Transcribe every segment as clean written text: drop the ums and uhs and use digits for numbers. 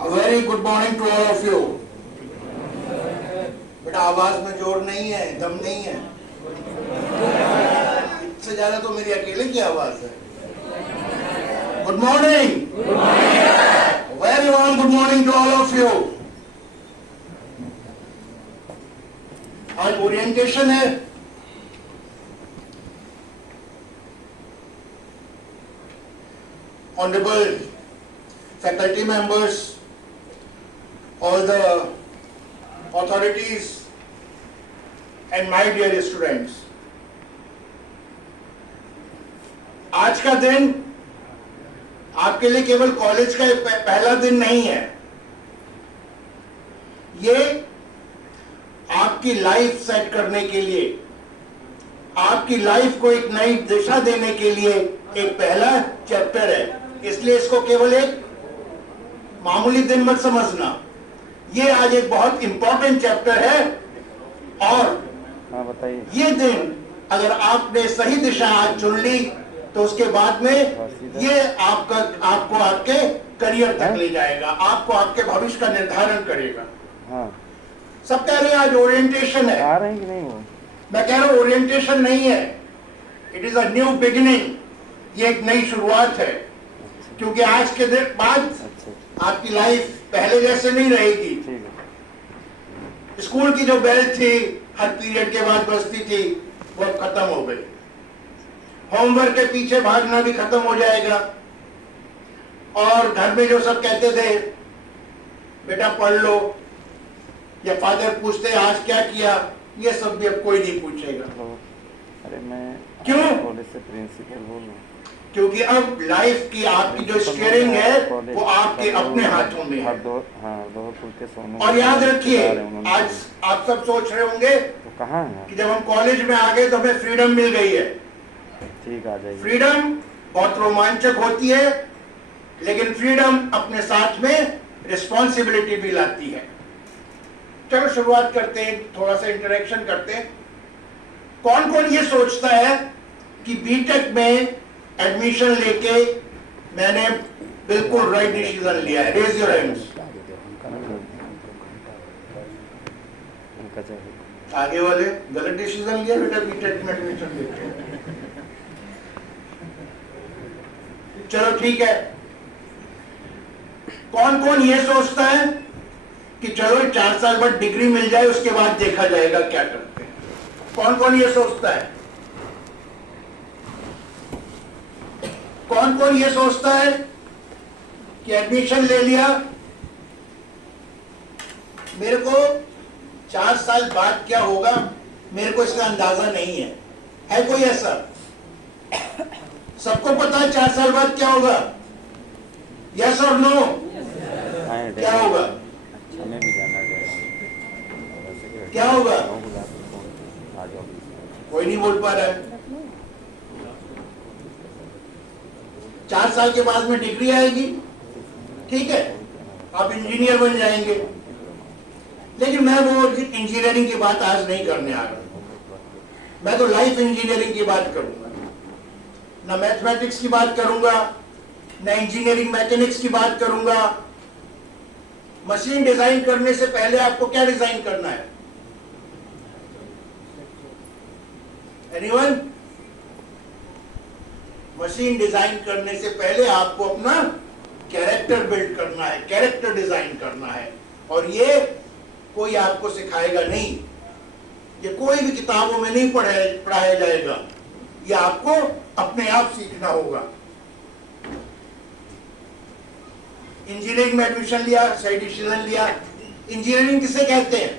A very good morning to all of you. बेटा आवाज में जोर नहीं है, दम नहीं है। इससे ज्यादा तो मेरी अकेले की आवाज है। Good morning. Good morning. Very warm good morning to all of you. आज ओरिएंटेशन है। Honorable faculty members, all the authorities and my dear students, आज का दिन आपके लिए केवल कॉलेज का पहला दिन नहीं है, ये आपकी लाइफ सेट करने के लिए, आपकी लाइफ को एक नई दिशा देने के लिए एक पहला चैप्टर है। इसलिए इसको केवल एक मामूली दिन मत समझना, ये आज एक बहुत इंपॉर्टेंट चैप्टर है। और ये दिन अगर आपने सही दिशा आज चुन ली तो उसके बाद में ये आपको आपके करियर तक ले जाएगा, आपको आपके भविष्य का निर्धारण करेगा। सब कह रहे हैं आज ओरिएंटेशन है, आ रहे हैं कि नहीं? वो मैं कह रहा हूं ओरिएंटेशन नहीं है, it is a new beginning, ये एक नई शुरुआत है। क्योंकि आज के दिन बाद आपकी लाइफ पहले जैसे नहीं रहेगी। स्कूल की जो बेल थी हर पीरियड के बाद बजती थी, वो अब खत्म हो गई। होमवर्क के पीछे भागना भी खत्म हो जाएगा। और घर में जो सब कहते थे बेटा पढ़ लो, या फादर पूछते आज क्या किया, ये सब भी अब कोई नहीं पूछेगा। अरे मैं क्यों? कॉलेज से प्रिंसिपल बोल रहा हूं। क्योंकि अब लाइफ की आपकी जो स्टीयरिंग है वो आपके अपने हाथों में है। और याद रखिए, आज आप सब सोच रहे होंगे तो कहाँ है कि जब हम कॉलेज में आ गए तो हमें फ्रीडम मिल गई है। ठीक, आ जाइए। फ्रीडम बहुत रोमांचक होती है, लेकिन फ्रीडम अपने साथ में रिस्पॉन्सिबिलिटी भी लाती है। चलो शुरुआत करते हैं, थोड़ा सा इंटरेक्शन करते हैं। कौन कौन ये सोचता है कि बीटेक में एडमिशन लेके मैंने बिल्कुल राइट डिसीजन लिया है? Raise your hands. आगे वाले गलत डिसीजन लिया बेटा बीटेक में एडमिशन लेके। चलो ठीक है। कौन कौन ये सोचता है कि चलो 4 साल बाद डिग्री मिल जाए, उसके बाद देखा जाएगा क्या करते हैं? कौन कौन ये सोचता है? कौन कौन ये सोचता है कि एडमिशन ले लिया, मेरे को 4 साल बाद क्या होगा मेरे को इसका अंदाजा नहीं है? है कोई ऐसा? सबको पता है 4 साल बाद क्या होगा? यस और नो? क्या होगा? क्या होगा? कोई नहीं बोल पा रहा है। 4 साल के बाद में डिग्री आएगी, ठीक है, आप इंजीनियर बन जाएंगे। लेकिन मैं वो इंजीनियरिंग की बात आज नहीं करने आ रहा, मैं तो लाइफ इंजीनियरिंग की बात करूंगा। ना मैथमेटिक्स की बात करूंगा, ना इंजीनियरिंग मैकेनिक्स की बात करूंगा। मशीन डिजाइन करने से पहले आपको क्या डिजाइन करना है? एनीवन? मशीन डिजाइन करने से पहले आपको अपना कैरेक्टर बिल्ड करना है, कैरेक्टर डिजाइन करना है। और ये कोई आपको सिखाएगा नहीं, ये कोई भी किताबों में नहीं पढ़ाया जाएगा, ये आपको अपने आप सीखना होगा। इंजीनियरिंग में एडमिशन लिया, सही डिसीजन लिया। इंजीनियरिंग किसे कहते हैं?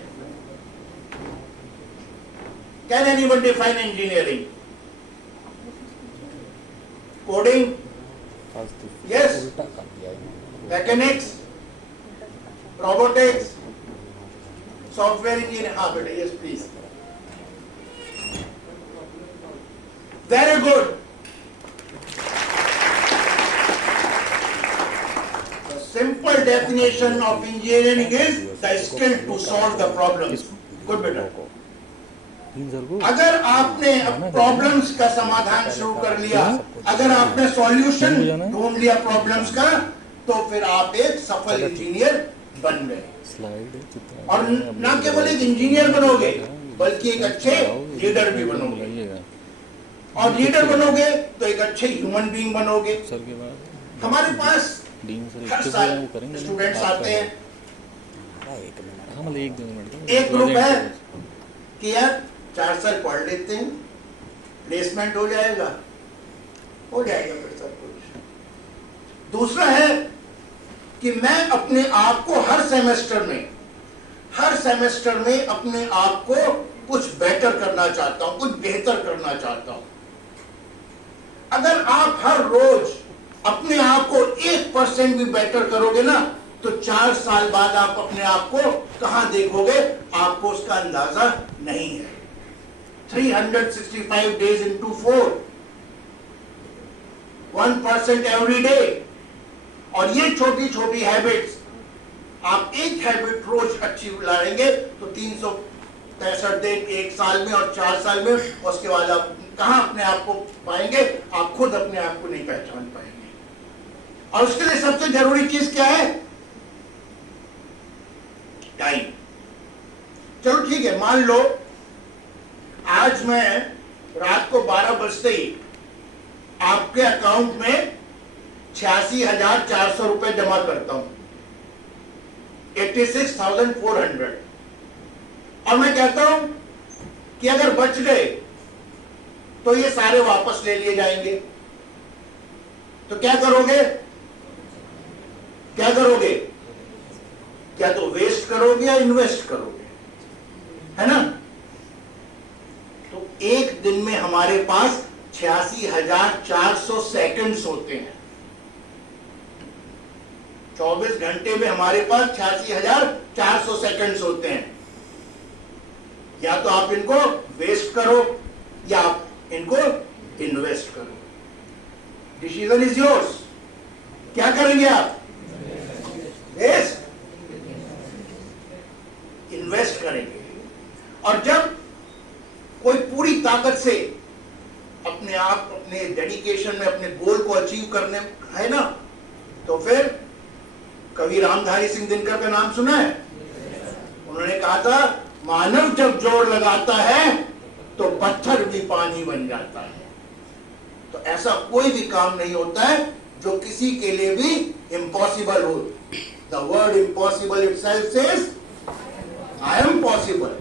Can anyone define engineering? Coding? Yes. Mechanics? Robotics? Software engineer? हाँ बेटा, yes please. Very good. Simple definition of engineering is the skill to solve the problems. Good बेटा। अगर आपने प्रॉब्लम्स का समाधान शुरू कर लिया, अगर आपने सॉल्यूशन ढूंढ लिया प्रॉब्लम्स का, तो फिर आप एक सफल इंजीनियर बन गए। और न केवल एक इंजीनियर बनोगे बल्कि एक अच्छे लीडर भी बनोगे, और लीडर बनोगे तो एक अच्छे ह्यूमन बीइंग बनोगे। हमारे पास हर साल स्टूडेंट्स आते हैं, एक ग्रुप है कि यार 4 साल पढ़ लेते हैं, प्लेसमेंट हो जाएगा फिर सब कुछ। दूसरा है कि मैं अपने आप को हर सेमेस्टर में अपने आप को कुछ बेटर करना चाहता हूं, कुछ बेहतर करना चाहता हूं। अगर आप हर रोज अपने आप को 1% भी बेटर करोगे ना, तो 4 साल बाद आप अपने आप को कहां देखोगे, आपको उसका अंदाजा नहीं है। 365 days into 4, 1% every day। और ये छोटी छोटी हैबिट्स, आप एक हैबिट रोज अच्छी लाएंगे तो 363 दिन, एक साल में और 4 साल में, उसके बाद आप कहां अपने आप को पाएंगे, आप खुद अपने आप को नहीं पहचान पाएंगे। और उसके लिए सबसे जरूरी चीज क्या है? टाइम। चलो ठीक है, मान लो आज मैं रात को 12 बजते ही आपके अकाउंट में 86,400 रुपए जमा करता हूं, 86,400, और मैं कहता हूं कि अगर बच गए तो ये सारे वापस ले लिए जाएंगे। तो क्या करोगे? क्या तो वेस्ट करोगे या इन्वेस्ट करोगे, है ना? तो एक दिन में हमारे पास 86,400 सेकंड्स होते हैं। 24 घंटे में हमारे पास 86,400 सेकंड्स होते हैं। या तो आप इनको वेस्ट करो या आप इनको इन्वेस्ट करो। Decision is yours. क्या करेंगे आप? वेस्ट, इन्वेस्ट करेंगे। और जब कोई पूरी ताकत से अपने आप, अपने डेडिकेशन में अपने गोल को अचीव करने है ना, तो फिर कवि रामधारी सिंह दिनकर का नाम सुना है? उन्होंने कहा था, मानव जब जोर लगाता है तो पत्थर भी पानी बन जाता है। तो ऐसा कोई भी काम नहीं होता है जो किसी के लिए भी इम्पॉसिबल हो। The word impossible itself says I am possible.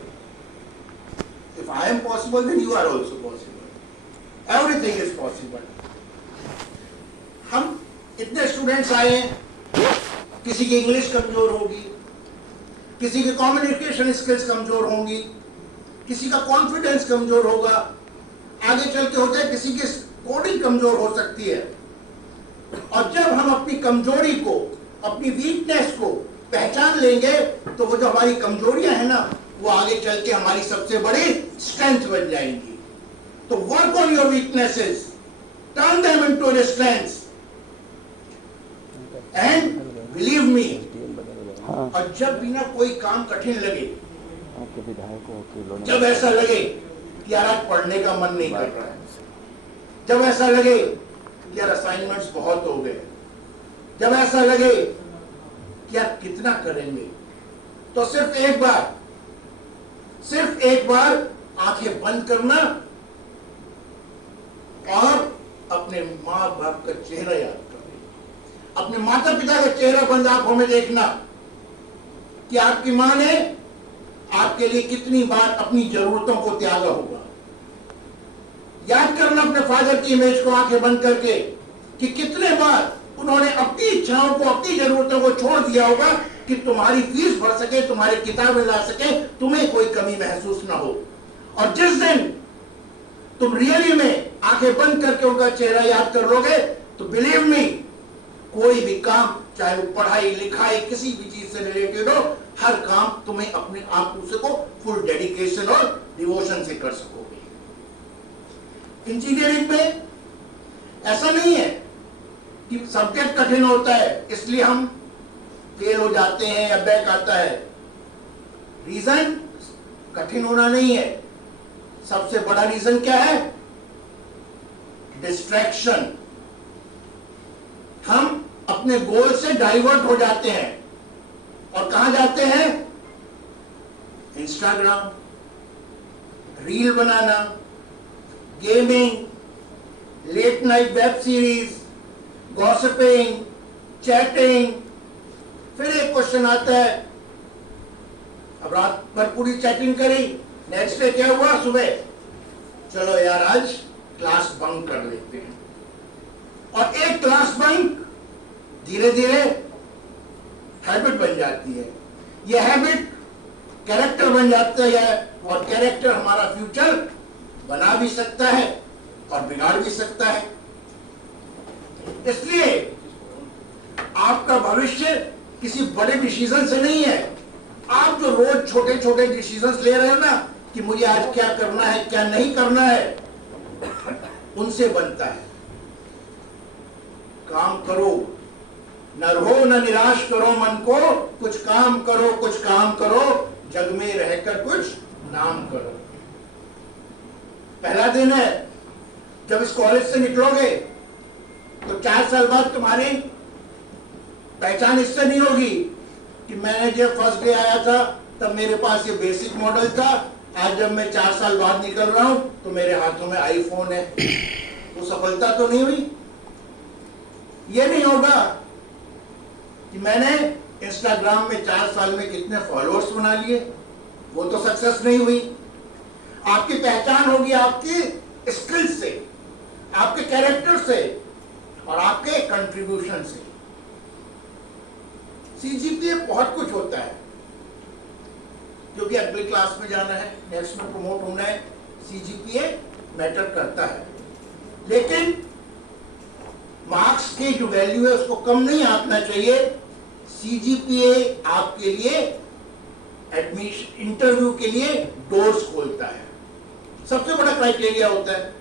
If I am possible, then you are also possible. Everything is possible. हम इतने स्टूडेंट्स आए हैं, किसी की इंग्लिश कमजोर होगी, किसी की कम्युनिकेशन स्किल्स कमजोर होंगी, किसी का कॉन्फिडेंस कमजोर होगा, आगे चल के होता है किसी की कोडिंग कमजोर हो सकती है। और जब हम अपनी कमजोरी को, अपनी वीकनेस को पहचान लेंगे तो वो जो हमारी कमजोरियां हैं ना, वो आगे चल के हमारी सबसे बड़ी स्ट्रेंथ बन जाएंगी। तो work on your weaknesses, turn them into your strengths and believe me. और जब भी ना कोई काम कठिन लगे, जब ऐसा लगे कि यार आज पढ़ने का मन नहीं कर रहा है, जब ऐसा लगे कि यार असाइनमेंट्स बहुत हो गए, जब ऐसा लगे कि यार कितना करेंगे, तो सिर्फ एक बार आंखें बंद करना और अपने माँ बाप का चेहरा याद करना, अपने माता पिता का चेहरा बंद आंखों में देखना कि आपकी माँ ने आपके लिए कितनी बार अपनी जरूरतों को त्यागा होगा। याद करना अपने फादर की इमेज को आंखें बंद करके कि कितने बार उन्होंने अपनी इच्छाओं को, अपनी जरूरतों को छोड़ दिया होगा कि तुम्हारी फीस भर सके, तुम्हारी किताबें ला सके, तुम्हें कोई कमी महसूस ना हो। और जिस दिन तुम रियली में आंखें बंद करके उनका चेहरा याद कर लोगे, तो बिलीव मी, कोई भी काम, चाहे वो पढ़ाई लिखाई किसी भी चीज से रिलेटेड हो, हर काम तुम्हें अपने आप को फुल डेडिकेशन और डिवोशन से कर सकोगे। इंजीनियरिंग में ऐसा नहीं है कि सब्जेक्ट कठिन होता है इसलिए हम फेल हो जाते हैं या बैक आता है। रीजन कठिन होना नहीं है, सबसे बड़ा रीजन क्या है? डिस्ट्रैक्शन। हम अपने गोल से डाइवर्ट हो जाते हैं और कहां जाते हैं? इंस्टाग्राम, रील बनाना, gaming, late night web series, gossiping, chatting. फिर एक क्वेश्चन आता है, अब रात भर पूरी चैटिंग करी, नेक्स्ट डे क्या हुआ? सुबह चलो यार आज क्लास बंक कर लेते हैं। और एक क्लास बंक धीरे धीरे हैबिट बन जाती है। यह हैबिट कैरेक्टर बन जाता है और कैरेक्टर हमारा फ्यूचर बना भी सकता है और बिगाड़ भी सकता है। इसलिए आपका भविष्य किसी बड़े डिसीजन से नहीं है। आप जो रोज छोटे छोटे डिसीजंस ले रहे हो ना कि मुझे आज क्या करना है क्या नहीं करना है, उनसे बनता है। काम करो, न रहो न निराश करो मन को, कुछ काम करो, जग में रहकर कुछ नाम करो। पहला दिन है, जब इस कॉलेज से निकलोगे तो 4 साल बाद तुम्हारी पहचान इससे नहीं होगी कि मैंने जब फर्स्ट डे आया था तब मेरे पास ये बेसिक मॉडल था, आज जब मैं 4 साल बाद निकल रहा हूं तो मेरे हाथों में आईफोन है। वो सफलता तो नहीं हुई। ये नहीं होगा कि मैंने इंस्टाग्राम में 4 साल में कितने फॉलोअर्स बना लिए, वो तो सक्सेस नहीं हुई। आपकी पहचान होगी आपकी स्किल से, आपके कैरेक्टर से और आपके कंट्रीब्यूशन से। सीजीपीए बहुत कुछ होता है, क्योंकि अगली क्लास में जाना है, नेक्स्ट में प्रमोट होना है, सीजीपीए मैटर करता है। लेकिन मार्क्स की जो वैल्यू है उसको कम नहीं आंकना चाहिए। सीजीपीए आपके लिए एडमिशन इंटरव्यू के लिए डोर्स खोलता है। सबसे बड़ा क्राइटेरिया होता है,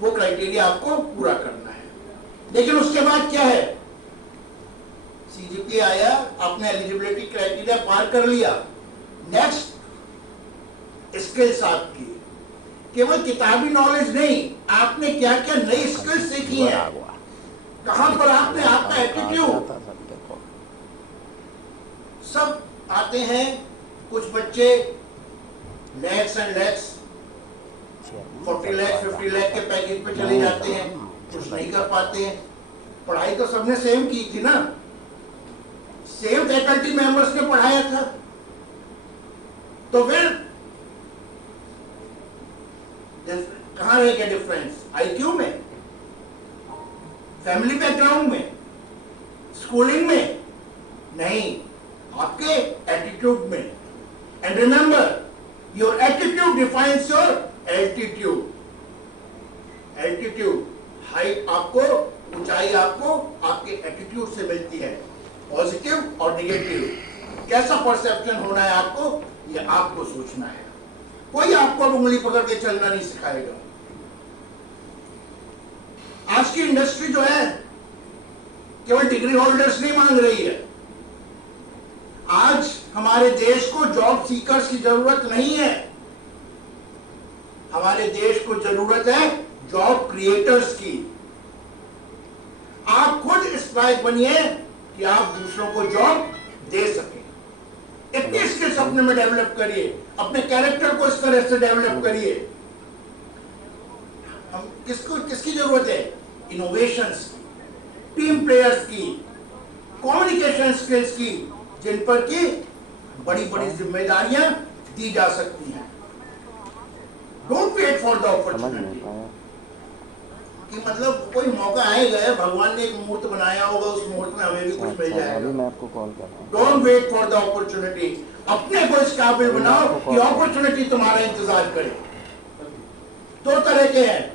वो क्राइटेरिया आपको पूरा करना है। लेकिन उसके बाद क्या है? सीजीपीए आया, आपने एलिजिबिलिटी क्राइटेरिया पार कर लिया, नेक्स्ट स्किल्स आपकी। केवल किताबी नॉलेज नहीं, आपने क्या क्या नई स्किल्स सीखी हैं, कहां पर आपने आपका एटीट्यूड, सब आते हैं। कुछ बच्चे लैक्स एंड लैक्स 40 लाख 50 लाख के पैकेज पे चले जाते हैं, कुछ नहीं कर पाते हैं। पढ़ाई तो सबने सेम की थी ना, सेम फैकल्टी मेंबर्स ने पढ़ाया था, तो फिर कहां रह गया डिफरेंस? आईक्यू में, फैमिली बैकग्राउंड में, स्कूलिंग में नहीं, आपके एटीट्यूड में। And remember, your attitude defines your altitude. Altitude, height आपको, ऊंचाई आपको आपके एटीट्यूड से मिलती है, पॉजिटिव और निगेटिव। कैसा परसेप्शन होना है आपको, ये आपको सोचना है। कोई आपको अब उंगली पकड़ के चलना नहीं सिखाएगा। आज की इंडस्ट्री जो है केवल डिग्री होल्डर्स नहीं मांग रही है। आज हमारे देश को जॉब सीकर्स की जरूरत नहीं है, हमारे देश को जरूरत है जॉब क्रिएटर्स की। आप खुद इस लायक बनिए कि आप दूसरों को जॉब दे सकें। इतनी स्किल्स अपने में डेवलप करिए, अपने कैरेक्टर को इस तरह से डेवलप करिए। हम किसकी जरूरत है? इनोवेशंस, टीम प्लेयर्स की, कम्युनिकेशन स्किल्स की, जिन पर की बड़ी बड़ी जिम्मेदारियां दी जा सकती हैं। Don't wait for the opportunity कि मतलब कोई मौका आएगा, भगवान ने एक मुहूर्त बनाया होगा, उस मुहूर्त में हमें भी कुछ मिल जाएगा। मैं आपको कॉल कर रहा हूं। Don't wait for the opportunity, अपने को इस काबिल बनाओ कि अपॉर्चुनिटी तुम्हारा इंतजार करे। 2 तरह के हैं,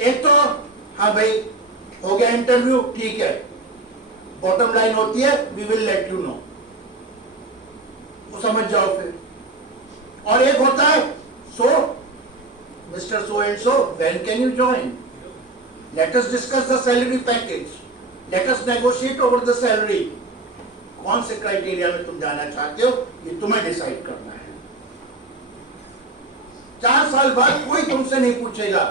एक तो हाँ भाई हो गया इंटरव्यू, ठीक है, बॉटम लाइन होती है we will let you know, वो समझ जाओ फिर। और एक होता है so mister so and so when can you join, let us discuss the salary package, let us negotiate over the salary. कौन से क्राइटेरिया में तुम जाना चाहते हो ये तुम्हें डिसाइड करना है। 4 साल बाद कोई तुमसे नहीं पूछेगा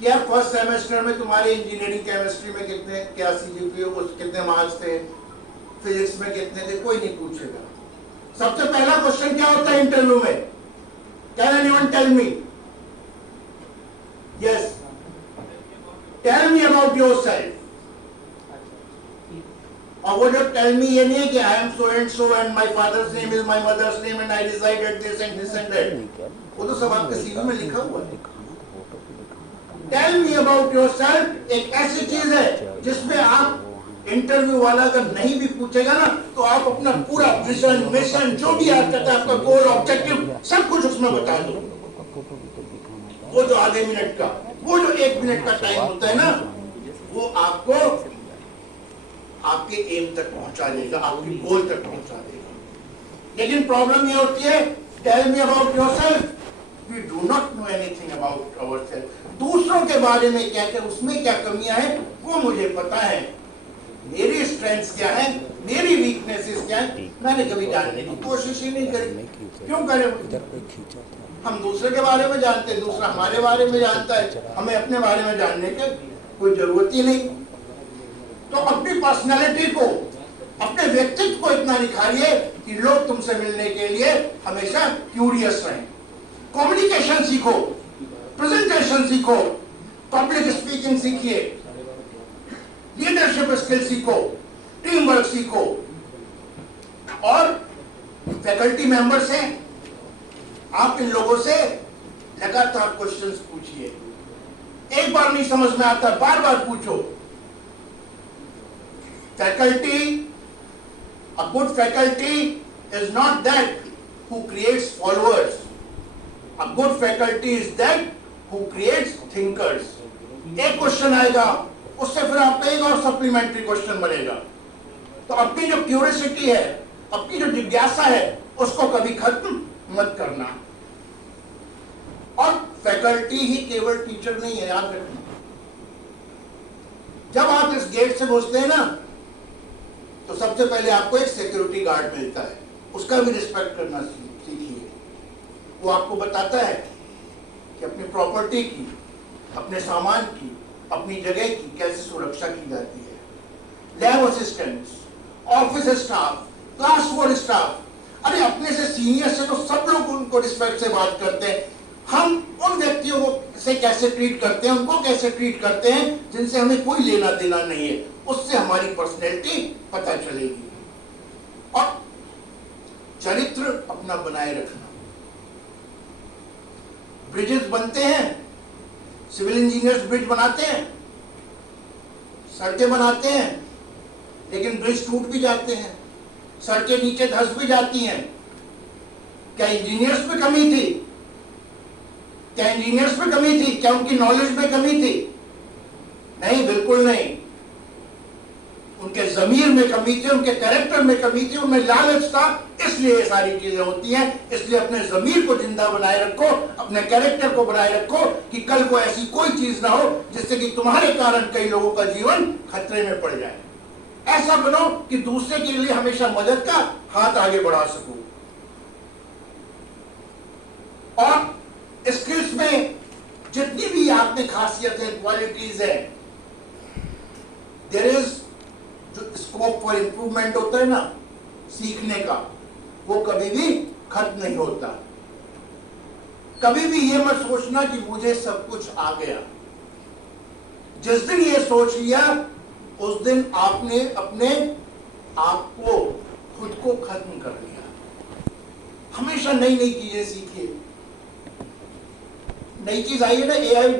कि यार फर्स्ट सेमेस्टर में तुम्हारे इंजीनियरिंग केमिस्ट्री में कितने क्या सीजीपीए कितने मार्क्स थे, फिजिक्स में कितने थे, कोई नहीं पूछेगा। सबसे पहला क्वेश्चन क्या होता है इंटरव्यू में? Can anyone tell me? Yes, tell me about yourself. और वो जब टेल मी ये नहीं है कि I am so and my father's name is my mother's name and I reside at this and that, वो तो सब आपके सीवी में लिखा हुआ है। टेल मी अबाउट योरसेल्फ एक ऐसी चीज है जिसमें आप इंटरव्यू वाला अगर नहीं भी पूछेगा ना तो आप अपना पूरा विजन मिशन जो भी आपका था, आपका गोल ऑब्जेक्टिव सब कुछ उसमें बता दो। वो जो आधे मिनट का, वो जो 1 मिनट का टाइम होता है ना, वो आपको आपके एम तक पहुंचा देगा, आपके गोल तक पहुंचा देगा। लेकिन प्रॉब्लम ये होती है, tell me about yourself, we do not know anything about ourselves. दूसरों के बारे में क्या क्या, उसमें क्या कमियां हैं वो मुझे पता है, मेरी स्ट्रेंथ्स क्या है, मेरी वीकनेसेस क्या है, मैंने कभी जानने की कोशिश ही नहीं करी। क्यों करें? हम दूसरे के बारे में जानते हैं, दूसरा हमारे बारे में जानता है, हमें अपने बारे में जानने की कोई जरूरत ही नहीं। तो अपनी पर्सनालिटी को, अपने व्यक्तित्व को इतना निखारिए कि लोग तुमसे मिलने के लिए हमेशा क्यूरियस रहें। कम्युनिकेशन सीखो, प्रेजेंटेशन सीखो, पब्लिक स्पीकिंग सीखिए, लीडरशिप स्किल सीखो, टीम वर्क सीखो। और फैकल्टी मेंबर्स हैं, आप इन लोगों से लगातार क्वेश्चंस पूछिए। एक बार नहीं समझ में आता, बार बार पूछो। Faculty, a good faculty is not that who creates followers. A good faculty is that who creates thinkers. एक क्वेश्चन आएगा, उससे फिर आपका एक और सप्लीमेंट्री क्वेश्चन बनेगा। तो अपनी जो क्यूरियोसिटी है, अपनी जो जिज्ञासा है, उसको कभी खत्म मत करना। और फैकल्टी ही केवल टीचर नहीं है, याद रखना। जब आप इस गेट से घुसते हैं ना, तो सबसे पहले आपको एक सिक्योरिटी गार्ड मिलता है, उसका भी रिस्पेक्ट करना सीखिए। वो आपको बताता है कि अपनी प्रॉपर्टी की, अपने सामान की, अपनी जगह की कैसे सुरक्षा की जाती है। Lab assistants, office staff, class 4 staff, अरे अपने से सीनियर से तो सब लोग उनको रिस्पेक्ट से बात करते हैं। हम उन व्यक्तियों को से कैसे ट्रीट करते हैं, उनको कैसे ट्रीट करते हैं जिनसे हमें कोई लेना देना नहीं है, उससे हमारी पर्सनैलिटी पता चलेगी। और चरित्र अपना बनाए रखना। ब्रिजेस बनते हैं, सिविल इंजीनियर्स ब्रिज बनाते हैं, सड़कें बनाते हैं, लेकिन ब्रिज टूट भी जाते हैं, सड़कें नीचे धंस भी जाती हैं। क्या इंजीनियर्स में कमी थी? क्या इंजीनियर्स में कमी थी? क्या उनकी नॉलेज में कमी थी? नहीं, बिल्कुल नहीं। उनके जमीर में कमी थी, उनके कैरेक्टर में कमी थी, उनमें लालच था, इसलिए ये सारी चीजें होती हैं। इसलिए अपने जमीर को जिंदा बनाए रखो, अपने कैरेक्टर को बनाए रखो कि कल को ऐसी कोई चीज ना हो जिससे कि तुम्हारे कारण कई लोगों का जीवन खतरे में पड़ जाए। ऐसा बनो कि दूसरे के लिए हमेशा मदद का हाथ आगे बढ़ा सको। और स्किल्स में जितनी भी आपने खासियतें, क्वालिटीज है, देयर इज जो स्कोप फॉर इंप्रूवमेंट होता है ना, सीखने का, वो कभी भी खत्म नहीं होता। कभी भी ये मत सोचना कि मुझे सब कुछ आ गया। जिस दिन ये सोच लिया, उस दिन आपने अपने आप को, खुद को खत्म कर लिया। हमेशा नई नई चीजें सीखिए। नई चीज आई है ना, एआई,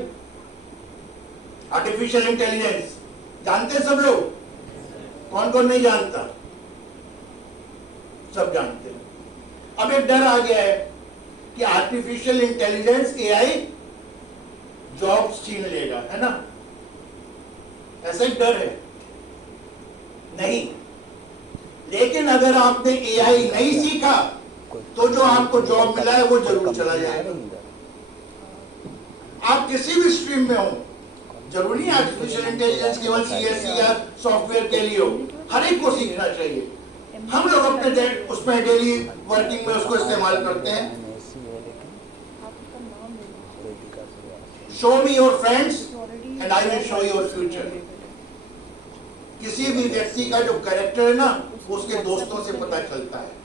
आर्टिफिशियल इंटेलिजेंस, जानते हैं सब लोग? कौन कौन नहीं जानता? सब जानते हैं। अब एक डर आ गया है कि आर्टिफिशियल इंटेलिजेंस, एआई जॉब्स छीन लेगा, है ना? ऐसा एक डर है। नहीं, लेकिन अगर आपने एआई नहीं सीखा तो जो आपको जॉब मिला है वो जरूर चला जाएगा। आप किसी भी स्ट्रीम में हो, जरूरी है आर्टिफिशियल इंटेलिजेंस केवल सीएसई या सॉफ्टवेयर के लिए हो, हर एक को सीखना चाहिए। हम लोग अपने उसमें डेली वर्किंग में उसको इस्तेमाल करते हैं। Show me your friends and I will show your future. किसी भी व्यक्ति का जो कैरेक्टर है ना, वो उसके दोस्तों से पता चलता है।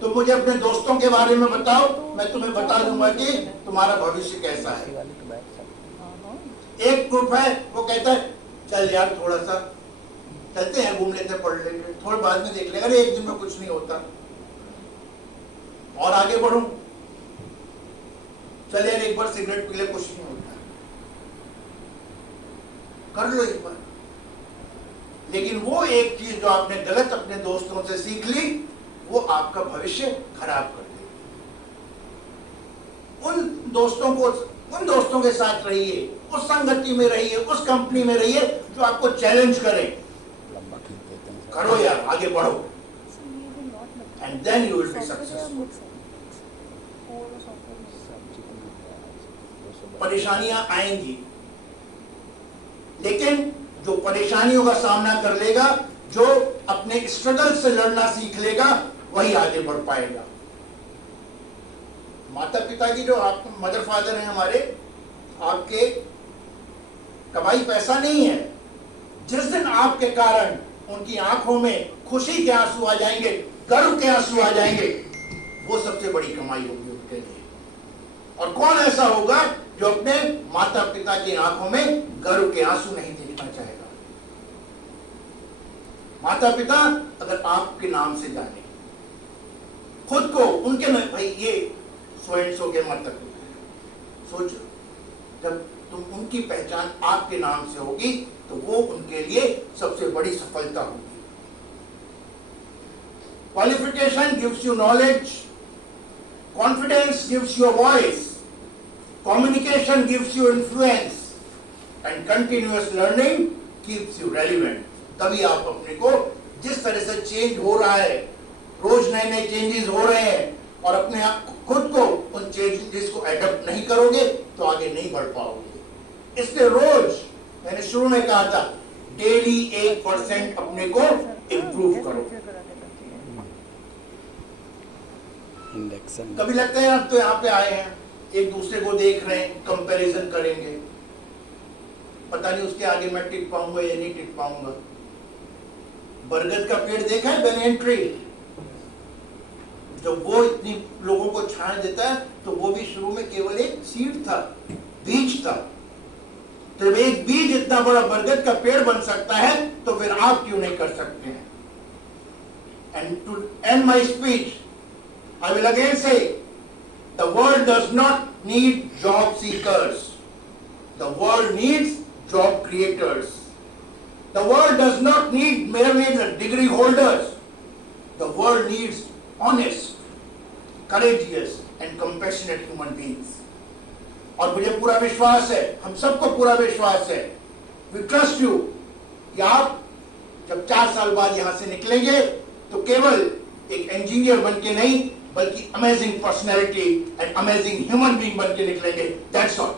तो मुझे अपने दोस्तों के बारे में बताओ, मैं तुम्हें बता दूंगा कि तुम्हारा भविष्य कैसा है। एक ग्रुप है, वो कहता है चल यार थोड़ा सा चलते हैं, घूम लेते हैं, पढ़ लेंगे, थोड़ा बाद में देख लेंगे, अरे एक दिन में कुछ नहीं होता, और आगे बढ़ो, चल यार एक बार सिगरेट पी ले, कुछ नहीं होता, कर लो एक बार। लेकिन वो एक चीज जो आपने गलत अपने दोस्तों से सीख ली, वो आपका भविष्य खराब कर देगी। उन दोस्तों के साथ रहिए, उस संगति में रहिए, उस कंपनी में रहिए जो आपको चैलेंज करे। करो यार, आगे बढ़ो, and then you will be successful. परेशानियां आएंगी, लेकिन जो परेशानियों का सामना कर लेगा, जो अपने स्ट्रगल से लड़ना सीख लेगा, वही आगे बढ़ पाएगा। माता पिता की जो आप मदर फादर हैं हमारे, आपके कमाई पैसा नहीं है। जिस दिन आपके कारण उनकी आंखों में खुशी के आंसू आ जाएंगे, गर्व के आंसू आ जाएंगे, वो सबसे बड़ी कमाई होगी उनके लिए। और कौन ऐसा होगा जो अपने माता पिता की आंखों में गर्व के आंसू नहीं देखना चाहेगा। माता पिता अगर आपके नाम से जाने, खुद को उनके में, भाई ये सो एंड सो के माता पिता, सोचो जब तुम उनकी पहचान आपके नाम से होगी तो वो उनके लिए सबसे बड़ी सफलता होगी। Qualification gives you knowledge, confidence gives you voice, communication gives you influence, and continuous learning keeps you relevant. तभी आप अपने को, जिस तरह से चेंज हो रहा है, रोज नए नए चेंजेस हो रहे हैं, और अपने आप खुद को उन चेंजेस को एडप्ट नहीं करोगे तो आगे नहीं बढ़ पाओगे। इसलिए रोज, मैंने शुरू में कहा था, डेली 1% अपने को इम्प्रूव करो। कभी लगता है आप तो यहाँ पे आए हैं, एक दूसरे को देख रहे हैं, कंपैरिजन करेंगे, पता नहीं उसके आगे मैं टिक पाऊंगा या नहीं टिक पाऊंगा। बरगद का पेड़ देखा है, बनियन ट्री, जब वो इतनी लोगों को छाया देता है, तो वो भी शुरू में केवल एक सीड था, बीज था। तो जब एक बीज इतना बड़ा बरगद का पेड़ बन सकता है, तो फिर आप क्यों नहीं कर सकते हैं। And to end my speech, I will again say, the world does not need job seekers, the world needs job creators. The world does not need merely the degree holders. The world needs honest, courageous and compassionate human beings. और मुझे पूरा विश्वास है, हम सबको पूरा विश्वास है, we trust you, कि आप जब 4 साल बाद यहां से निकलेंगे तो केवल एक इंजीनियर बन के नहीं, बल्कि amazing personality and amazing human being बन के निकलेंगे। That's all.